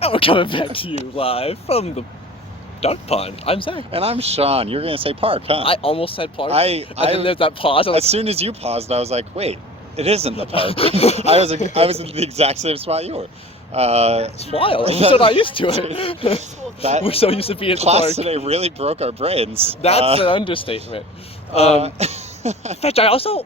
And we're coming back to you live from the Duck Pond. I'm Zach. And I'm Sean. You're going to say park, huh? I almost said park. And then there's that pause. As soon as you paused, I was like, wait, it isn't the park. I was in the exact same spot you were. It's wild. We're so not used to it. We're so used to being at the park. Class today really broke our brains. That's an understatement. Fetch, I also...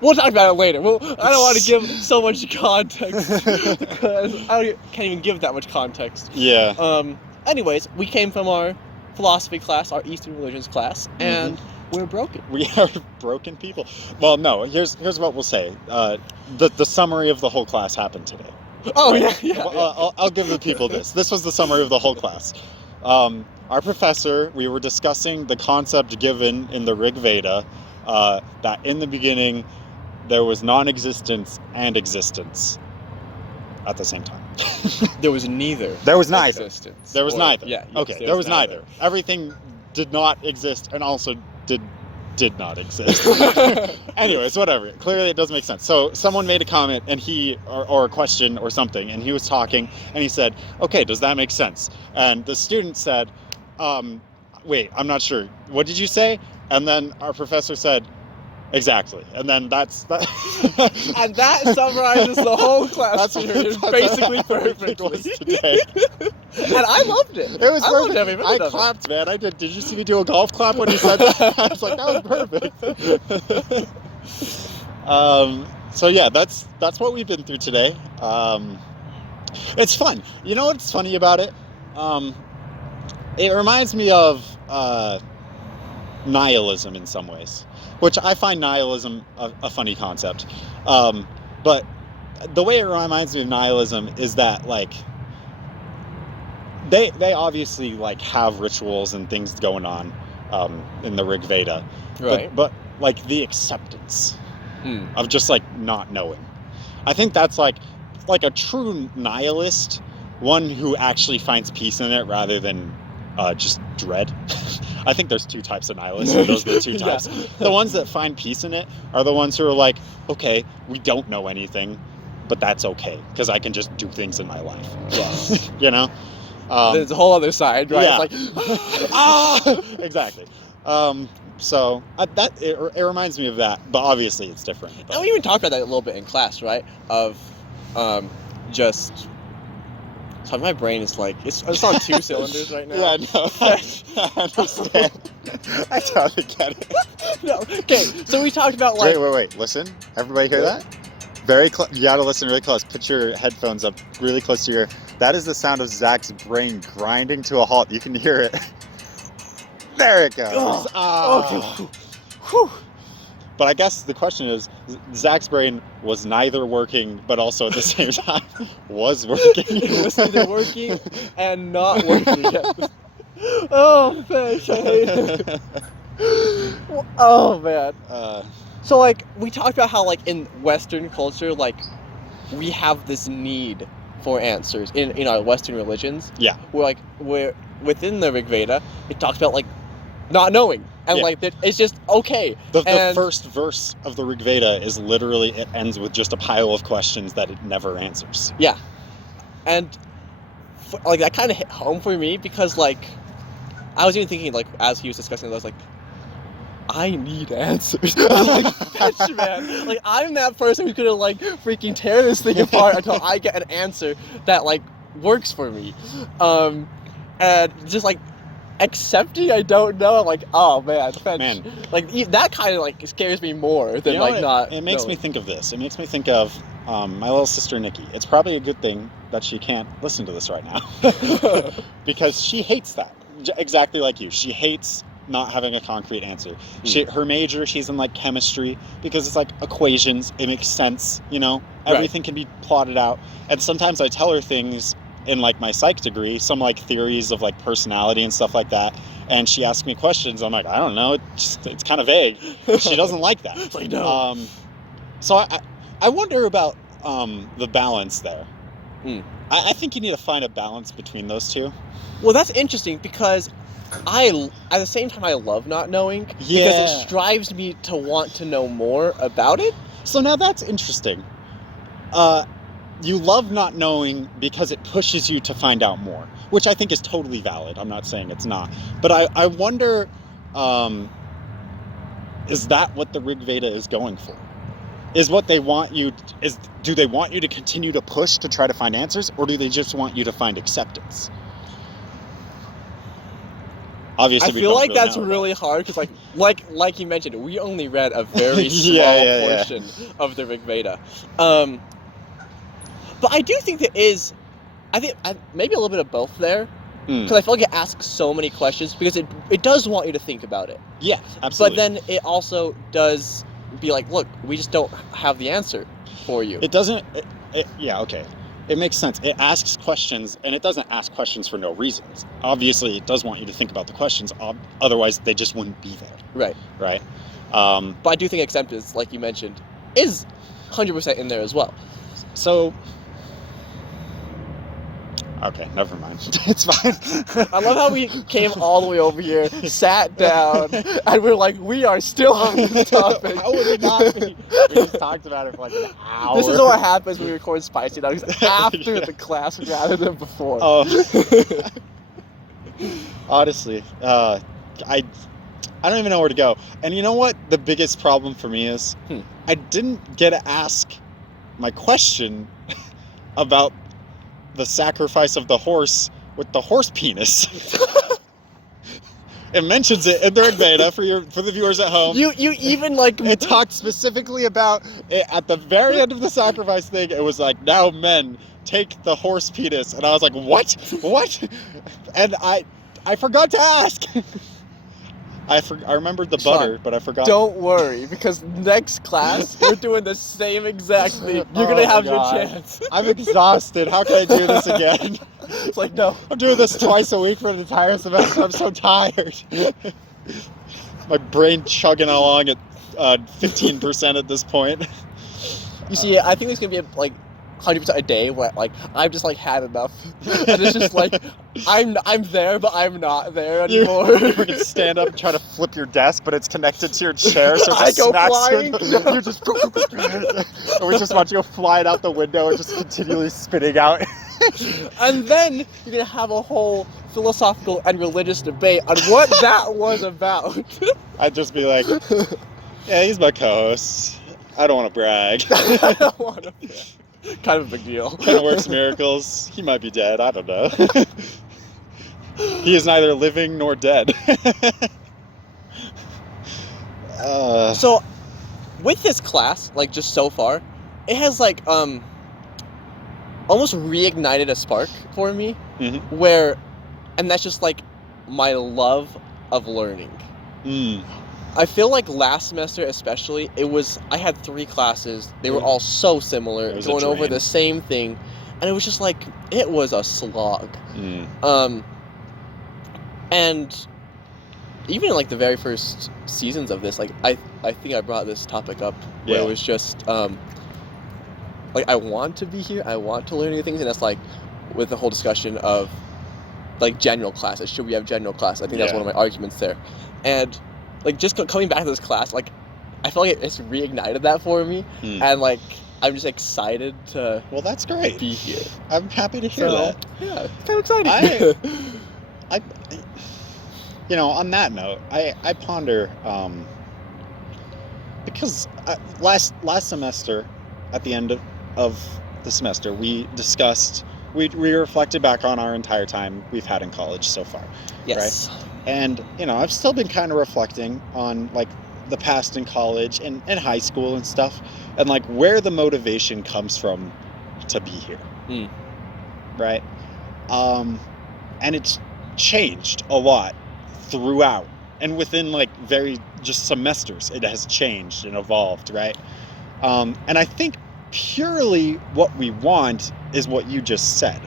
We'll talk about it later. I don't want to give so much context because I can't even give that much context. Yeah. Anyways, we came from our philosophy class, our Eastern religions class, and we're broken. We are broken people. Well, no. Here's what we'll say. The summary of the whole class happened today. Oh, right? yeah. I'll give the people this. This was the summary of the whole class. Our professor, we were discussing the concept given in the Rigveda, that in the beginning there was non-existence and existence at the same time. There was neither. There was neither. Existence. There was neither. Yeah. Okay, there was neither. Everything did not exist and also did not exist. Anyways, whatever. Clearly it does make sense. So someone made a comment and or a question or something, and he was talking and he said, okay, does that make sense? And the student said, wait, I'm not sure. What did you say? And then our professor said, exactly. And then that's that. And that summarizes the whole class period basically perfectly. Today. And I loved it. It was perfect. Every minute I clapped, man. I did. Did you see me do a golf clap when he said that? I was like, that was perfect. So yeah, that's what we've been through today. It's fun. You know what's funny about it? It reminds me of nihilism in some ways, which I find nihilism a funny concept. But the way it reminds me of nihilism is that, like, they obviously, like, have rituals and things going on in the Rigveda. Right. But like, the acceptance of just, like, not knowing. I think that's like a true nihilist, one who actually finds peace in it rather than just dread. I think there's two types of nihilists, and those are the two types. Yeah. The ones that find peace in it are the ones who are like, okay, we don't know anything, but that's okay, because I can just do things in my life. Yeah. You know? There's a whole other side, right? Yeah. It's like, exactly. So it reminds me of that, but obviously it's different. But. And we even talked about that a little bit in class, right? Of just... So my brain is like, it's on 2 cylinders right now. Yeah, no, I understand. I totally get it. No, okay, so we talked about, like... Wait, listen. Everybody hear that? You gotta listen really close. Put your headphones up really close to your... That is the sound of Zach's brain grinding to a halt. You can hear it. There it goes. Okay. Whew. But I guess the question is, Zach's brain was neither working, but also at the same time was working. It was either working and not working yet. Oh, man, I hate it. Oh, man. So, like, we talked about how, like, in Western culture, like, we have this need for answers in our Western religions. Yeah. We're within the Rigveda, it talks about, like, not knowing. And, like, it's just okay. The first verse of the Rigveda is literally, it ends with just a pile of questions that it never answers. Yeah. And, like, that kind of hit home for me because, like, I was even thinking, like, as he was discussing it, I was like, I need answers. I'm like, fetch, man. Like, I'm that person who could have, like, freaking tear this thing apart until I get an answer that, like, works for me. And just, like, accepting I don't know, I'm like, oh man, fetch. Like, that kind of, like, scares me more than, not. It makes me think of this. It makes me think of my little sister Nikki. It's probably a good thing that she can't listen to this right now because she hates that. Exactly like you. She hates not having a concrete answer. Her major, she's in, like, chemistry because it's like equations. It makes sense, you know. Everything can be plotted out. And sometimes I tell her things in, like, my psych degree, some, like, theories of, like, personality and stuff like that, and she asks me questions. I'm like, I don't know, it's kind of vague. She doesn't like that. Like, no. So I wonder about the balance there. I think you need to find a balance between those two. Well, that's interesting because at the same time, I love not knowing because it drives me to want to know more about it. So now that's interesting. you love not knowing because it pushes you to find out more, which I think is totally valid. I'm not saying it's not. But I wonder, is that what the Rigveda is going for? Is what they want you, do they want you to continue to push to try to find answers, or do they just want you to find acceptance? Obviously, I feel like that's really hard because, like you mentioned, we only read a very small portion of the Rigveda. But I do think there is, I think maybe a little bit of both there, because I feel like it asks so many questions because it does want you to think about it. Yeah, absolutely. But then it also does be like, look, we just don't have the answer for you. It doesn't. Yeah, okay. It makes sense. It asks questions, and it doesn't ask questions for no reasons. Obviously, it does want you to think about the questions. Otherwise, they just wouldn't be there. Right. Right. But I do think acceptance, like you mentioned, is 100% in there as well. So. Okay, never mind. It's fine. I love how we came all the way over here, sat down, and we're like, we are still on this topic. How would it not be? We just talked about it for like an hour. This is what happens when we record Spicy Nuggs after the class rather than before. Honestly, I don't even know where to go. And you know what the biggest problem for me is? I didn't get to ask my question about the sacrifice of the horse with the horse penis. It mentions it in the Rigveda for the viewers at home. You even like it talked specifically about it at the very end of the sacrifice thing. It was like, now men take the horse penis, and I was like, what? And I forgot to ask. I remembered the butter, but I forgot. Don't worry, because next class we're doing the same exact thing. You're gonna have your chance. I'm exhausted. How can I do this again? It's like, no. I'm doing this twice a week for an entire semester. I'm so tired. My brain chugging along at 15% at this point. You see, I think there's gonna be like 100% a day where like I've just like had enough, and it's just like I'm there, but I'm not there anymore. You can stand up and try to flip your desk, but it's connected to your chair, so it just I go smacks flying. you. You just and we just watch you go flying out the window and just continually spinning out. And then you're gonna have a whole philosophical and religious debate on what that was about. I'd just be like, yeah, he's my co-host. I don't want to brag. I don't want to. Kind of a big deal. Kind of works miracles. He might be dead. I don't know. He is neither living nor dead. So, with this class, like just so far, it has like almost reignited a spark for me, where, and that's just like my love of learning. I feel like last semester especially, I had 3 classes, they were all so similar, going over the same thing, and it was just like, it was a slog. And even in like the very first seasons of this, like I think I brought this topic up, where it was just, like I want to be here, I want to learn new things, and that's like, with the whole discussion of like general classes, should we have general class? I think that's one of my arguments there. And like just coming back to this class, like I feel like it's reignited that for me, and like I'm just excited to. Well, that's great. Be here. I'm happy to hear that. Yeah, it's kind of exciting. I you know, on that note, I ponder because last semester, at the end of the semester, we discussed. We reflected back on our entire time we've had in college so far. Yes. Right? And, you know, I've still been kind of reflecting on, like, the past in college and high school and stuff, and, like, where the motivation comes from to be here. Right? And it's changed a lot throughout. And within, like, just semesters, it has changed and evolved, right? And I think purely what we want is what you just said,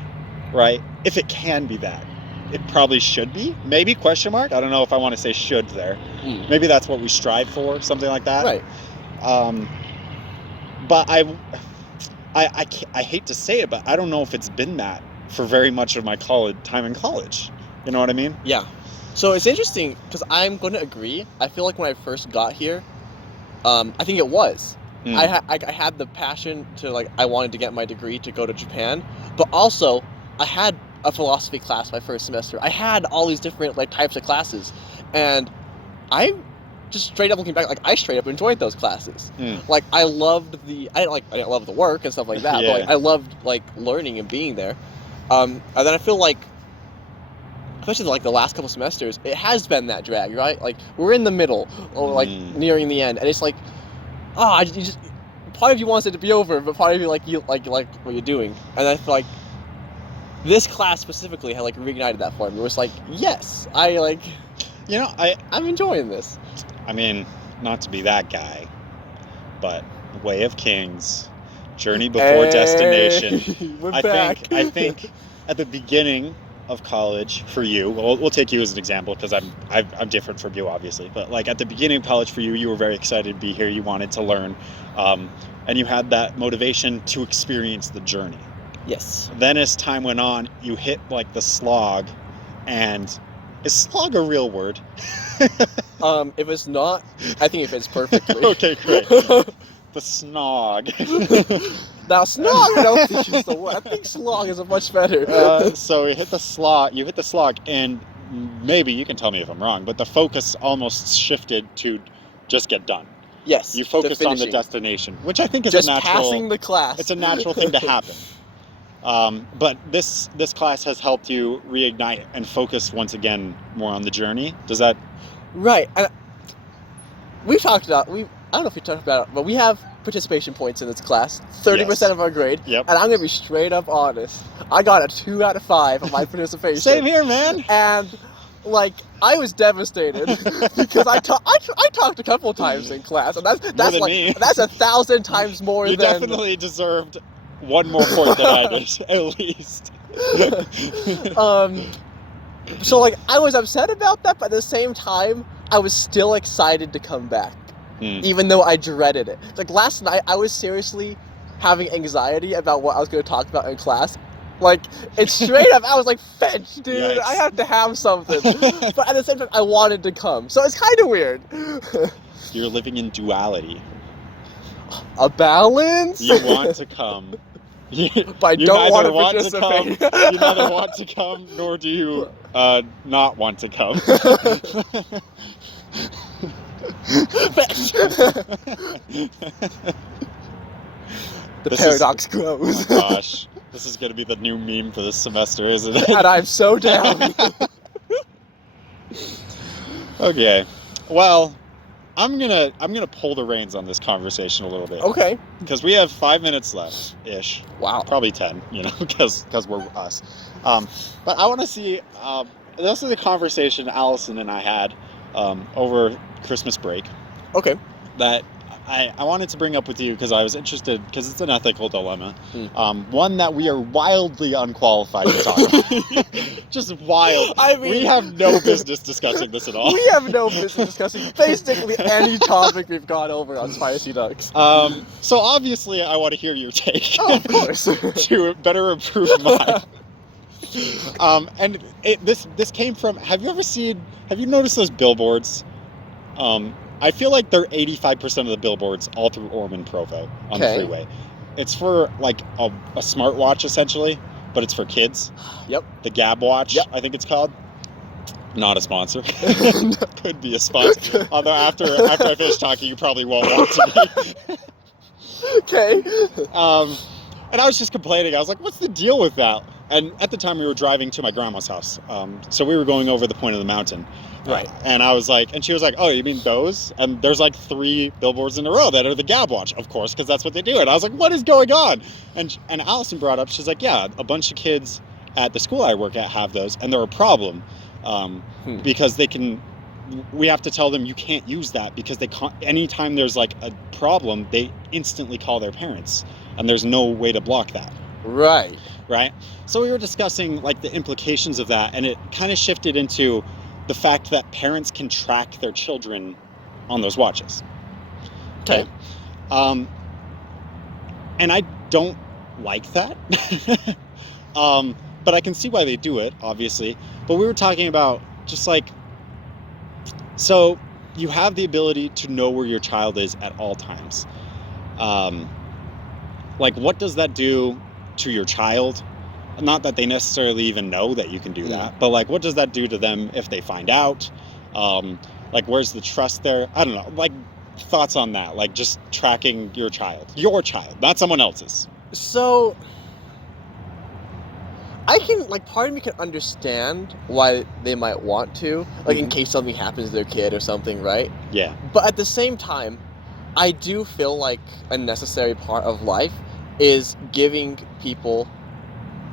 right? If it can be that. It probably should be. Maybe, question mark. I don't know if I want to say should there. Maybe that's what we strive for, something like that. Right. But I hate to say it, but I don't know if it's been that for very much of my time in college. You know what I mean? Yeah. So it's interesting, because I'm going to agree. I feel like when I first got here, I think it was. I had the passion to like I wanted to get my degree to go to Japan, but also I had a philosophy class my first semester. I had all these different like types of classes, and I just straight up looking back, like I straight up enjoyed those classes. Like I didn't love the work and stuff like that, but like I loved like learning and being there. And then I feel like, especially like the last couple semesters, it has been that drag, right? Like we're in the middle or like nearing the end, and it's like, you just part of you wants it to be over, but part of you like what you're doing, and I feel like this class specifically had like reignited that for me. It was like, yes, I'm enjoying this. I mean, not to be that guy, but Way of Kings, Journey Before Destination. We're back. I think at the beginning of college for you, we'll take you as an example because I'm different from you, obviously. But like at the beginning of college for you, you were very excited to be here. You wanted to learn, and you had that motivation to experience the journey. Yes. Then as time went on, you hit like the slog, and is slog a real word? If it's not, I think it fits perfectly. Okay, great. The snog. Now, snog, I don't think is the word. I think slog is a much better. So you hit the slog, and maybe you can tell me if I'm wrong, but the focus almost shifted to just get done. Yes. You focused on the destination, which I think is just a natural. Passing the class. It's a natural thing to happen. But this class has helped you reignite and focus once again more on the journey. Does that? Right. And we talked about I don't know if we talked about it, but we have participation points in this class, 30% of our grade. Yep. And I'm gonna be straight up honest. I got a 2 out of 5 on my participation. Same here, man. And like I was devastated because I talked a couple times in class, and that's More than like me. that's 1,000 times more You than. definitely deserved one more point than I did, at least. So like I was upset about that, but at the same time I was still excited to come back, even though I dreaded it. Like last night I was seriously having anxiety about what I was going to talk about in class. Like it's straight up, I was like, fetch, dude, Yikes. I have to have something. But at the same time I wanted to come, so it's kind of weird. You're living in duality. A balance. You want to come. But I don't want to participate. participate. You neither want to come, nor do you not want to come. The paradox grows. Oh my gosh. This is going to be the new meme for this semester, isn't it? And I'm so down. Okay. Well, I'm gonna pull the reins on this conversation a little bit. Okay. Because we have 5 minutes left, ish. Wow. Probably 10, because we're us. But I want to see. This is the conversation Allison and I had over Christmas break. Okay. That I wanted to bring up with you because I was interested, because it's an ethical dilemma. One that we are wildly unqualified to talk about. Just wild. I mean, we have no business discussing this at all. We have no business discussing basically any topic we've gone over on Spicy Nuggs. So obviously I want to hear your take. Oh, of course. To better improve mine. And this came from, have you noticed those billboards? I feel like they're 85% of the billboards all through Ormond Provo on the freeway. It's for like a smartwatch essentially, but it's for kids. Yep. The Gab Watch, I think it's called. Not a sponsor. Could be a sponsor. Although after I finish talking, you probably won't want to be. Okay. And I was just complaining. I was like, what's the deal with that? And at the time we were driving to my grandma's house. So we were going over the point of the mountain. Right. And I was like, and she was like, oh, you mean those? And there's like 3 billboards in a row that are the Gab Watch, of course, because that's what they do. And I was like, what is going on? And Allison brought up, she's like, yeah, a bunch of kids at the school I work at have those, and they're a problem because we have to tell them you can't use that because anytime there's like a problem, they instantly call their parents, and there's no way to block that. Right. Right? So we were discussing like the implications of that, and it kind of shifted into the fact that parents can track their children on those watches. Okay. And I don't like that. But I can see why they do it, obviously. But we were talking about just like, so you have the ability to know where your child is at all times. like, what does that do to your child? Not that they necessarily even know that you can do that, but like, what does that do to them if they find out? Like, where's the trust there? I don't know. Like, thoughts on that? Like, just tracking your child, not someone else's. So I can, like, part of me can understand why they might want to, like, in case something happens to their kid or something, right? Yeah. But at the same time, I do feel like a necessary part of life is giving people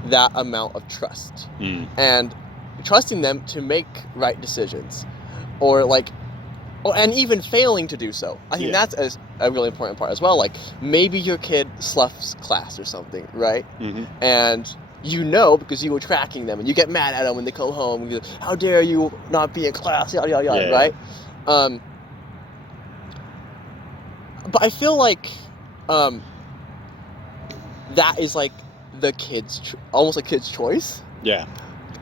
that amount of trust and trusting them to make right decisions, or like, and even failing to do so. I think that's a really important part as well. Like, maybe your kid sloughs class or something, right? And you know, because you were tracking them, and you get mad at them when they come home. And you go, how dare you not be in class? Yada yada yada, right? But I feel like that is like the kid's almost a kid's choice. Yeah.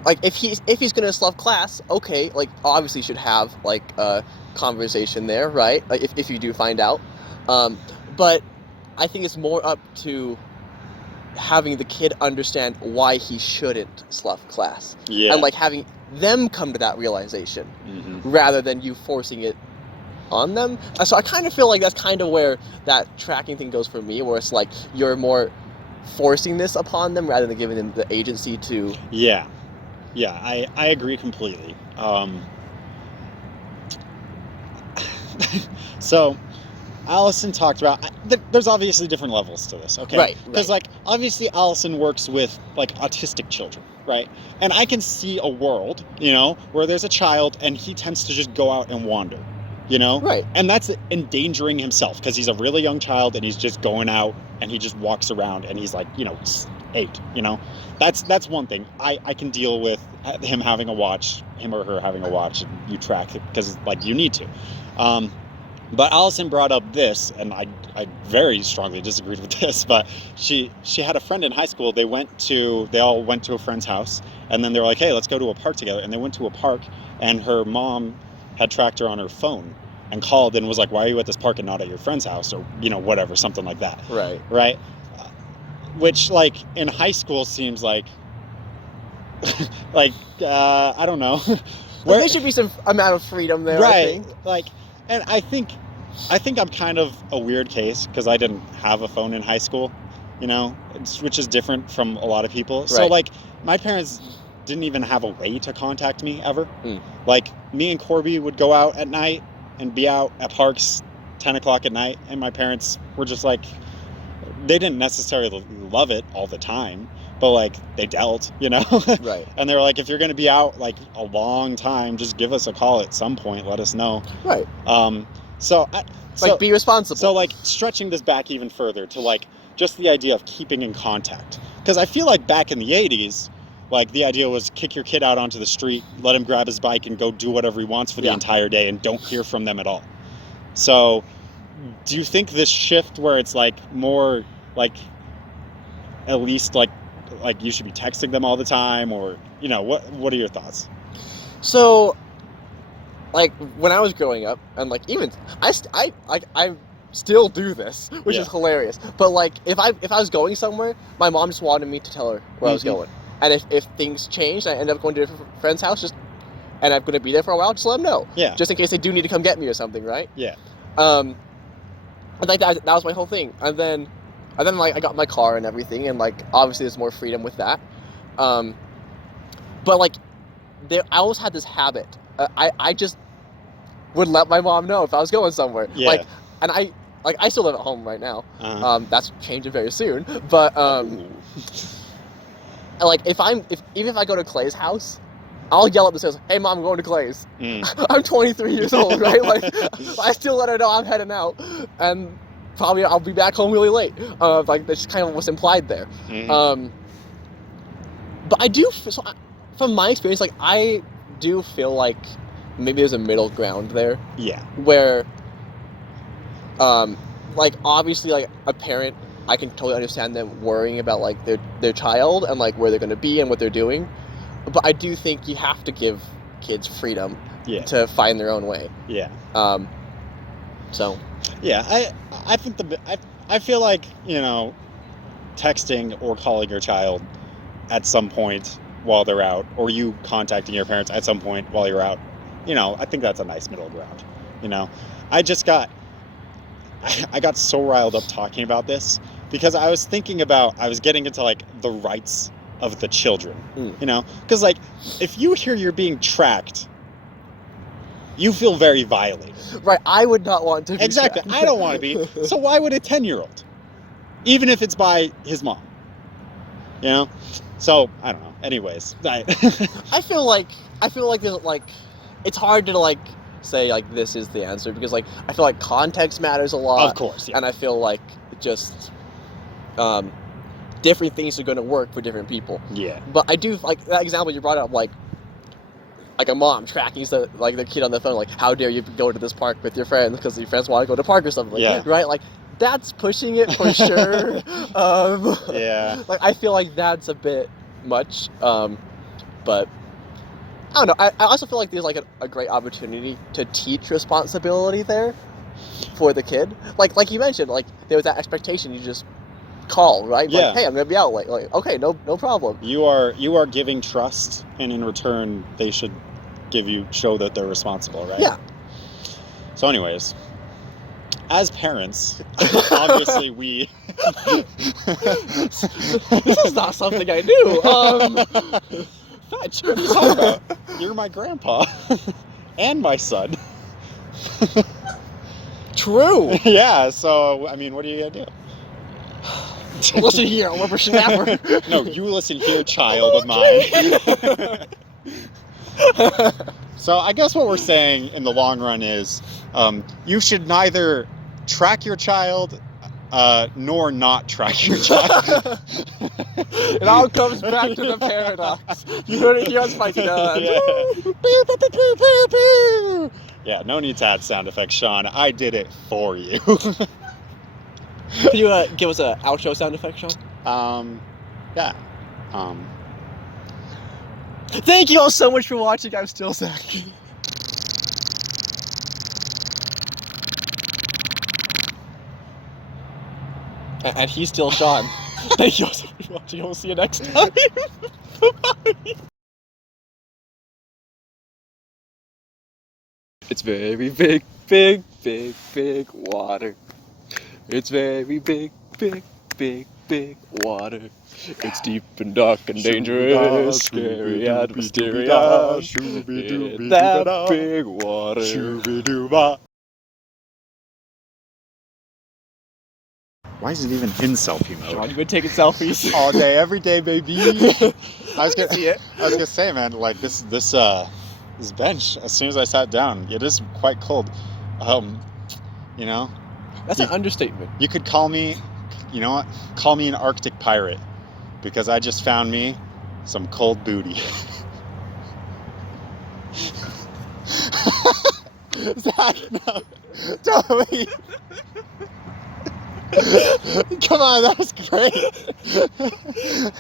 Like, if he's gonna slough class, okay, like, obviously you should have like a conversation there, right? Like, if you do find out. But I think it's more up to having the kid understand why he shouldn't slough class. Yeah. And like having them come to that realization rather than you forcing it on them. So I kind of feel like that's kind of where that tracking thing goes for me, where it's like you're more forcing this upon them rather than giving them the agency to. Yeah, I agree completely. So Allison talked about, there's obviously different levels to this, okay? Right. Because like, obviously Allison works with like autistic children, right? And I can see a world, where there's a child and he tends to just go out and wander, Right. And that's endangering himself because he's a really young child and he's just going out and he just walks around and he's like, 8, That's one thing. I can deal with him having a watch, him or her having a watch, and you track it because like you need to. But Allison brought up this, and I very strongly disagreed with this, but she had a friend in high school. They all went to a friend's house, and then they were like, hey, let's go to a park together. And they went to a park, and her mom had tracked her on her phone and called and was like, why are you at this park and not at your friend's house, or, whatever, something like that. Right? Which, like, in high school seems like, I don't know. There should be some amount of freedom there, right. I think. Like, and I think I'm kind of a weird case because I didn't have a phone in high school, which is different from a lot of people. Right. So, like, my parents didn't even have a way to contact me ever. Like, me and Corby would go out at night and be out at parks 10 o'clock at night, and my parents were just like, they didn't necessarily love it all the time, but like they dealt, Right. And they were like, if you're going to be out like a long time, just give us a call at some point, let us know. Right. So be responsible. So like stretching this back even further to like just the idea of keeping in contact, because I feel like back in the 80s, like the idea was kick your kid out onto the street, let him grab his bike and go do whatever he wants for the entire day and don't hear from them at all. So do you think this shift where it's like more like at least like you should be texting them all the time, or what are your thoughts? So, like, when I was growing up, and like even I still do this, which is hilarious. But like if I was going somewhere, my mom just wanted me to tell her where I was going, and if things changed, I end up going to a friend's house, and I'm going to be there for a while, just let them know. Yeah. Just in case they do need to come get me or something, right? Yeah. And like that was my whole thing, and then like I got my car and everything, and like obviously there's more freedom with that. But like I always had this habit. I just would let my mom know if I was going somewhere. Yeah. Like, and I still live at home right now. That's changing very soon. But like even if I go to Clay's house, I'll yell up the stairs, hey mom, I'm going to Clay's. I'm 23 years old, right? Like, I still let her know I'm heading out, and probably I'll be back home really late. Like, that's kind of what's implied there. But I do, from my experience, like, I do feel like maybe there's a middle ground there. Yeah. Where, like, obviously, like, a parent, I can totally understand them worrying about, like, their child and, like, where they're going to be and what they're doing. But I do think you have to give kids freedom to find their own way. Yeah. So. Yeah, I think I feel like, texting or calling your child at some point while they're out, or you contacting your parents at some point while you're out, I think that's a nice middle ground. I got so riled up talking about this because I was getting into like the rights of the children, because like if you hear you're being tracked, you feel very violated. Right, I would not want to be Exactly, tracked. I don't want to be. So why would a 10-year-old? Even if it's by his mom. So, I don't know. Anyways. I feel like there's like, it's hard to like say like this is the answer because like I feel like context matters a lot. Of course, yeah. And I feel like just different things are going to work for different people. Yeah. But I do like that example you brought up, like a mom tracking like their kid on the phone, like how dare you go to this park with your friends because your friends want to go to the park or something like that, right? Like that's pushing it for sure. Yeah. Like I feel like that's a bit much, but I don't know. I also feel like there's like a great opportunity to teach responsibility there for the kid. Like you mentioned, like there was that expectation you just call, right? Yeah. Like, hey, I'm gonna be out late. Like, okay, no problem. You are giving trust, and in return, they should show that they're responsible, right? Yeah. So, anyways, as parents, obviously we. This is not something I knew. Fetch, what are you talking about? You're my grandpa, and my son. True. Yeah. So, I mean, what are you gonna do? Listen here, whippersnapper. No, you listen here, child of mine. So I guess what we're saying in the long run is you should neither track your child nor not track your child. It all comes back to the paradox. You heard it here on Spicy Dog. Yeah, no need to add sound effects, Sean. I did it for you. Can you give us an outro sound effect, Sean? Yeah. Thank you all so much for watching. I'm still Zach. And he's still Sean. Thank you all so much for watching. We'll see you next time. Bye. It's very big, big, big, big water. It's very big, big, big, big water. It's deep and dark and dangerous, scary and mysterious. In that big water. Why is it even in selfie mode? Sean, you've been taking selfies all day, every day, baby. I was gonna say, man, like this bench. As soon as I sat down, it is quite cold. That's an understatement. You could call me, you know what? Call me an Arctic pirate, because I just found me some cold booty. Zach, no, don't leave. Come on, that was great.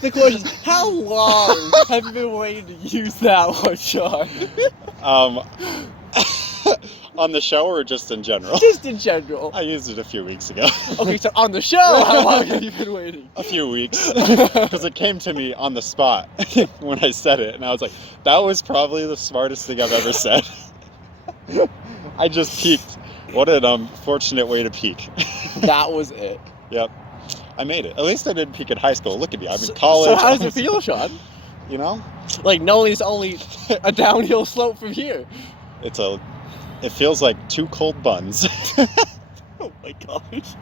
The question is, how long have you been waiting to use that one, Sean? On the show or just in general? Just in general. I used it a few weeks ago. Okay, so on the show, how long have you been waiting? A few weeks. Because it came to me on the spot when I said it, and I was like, that was probably the smartest thing I've ever said. I just peaked. What an unfortunate way to peak. That was it. Yep. I made it. At least I didn't peak in high school. Look at me. I'm in college. So how does it feel, Sean? You know? Like knowing it's only a downhill slope from here. It feels like two cold buns. Oh my gosh.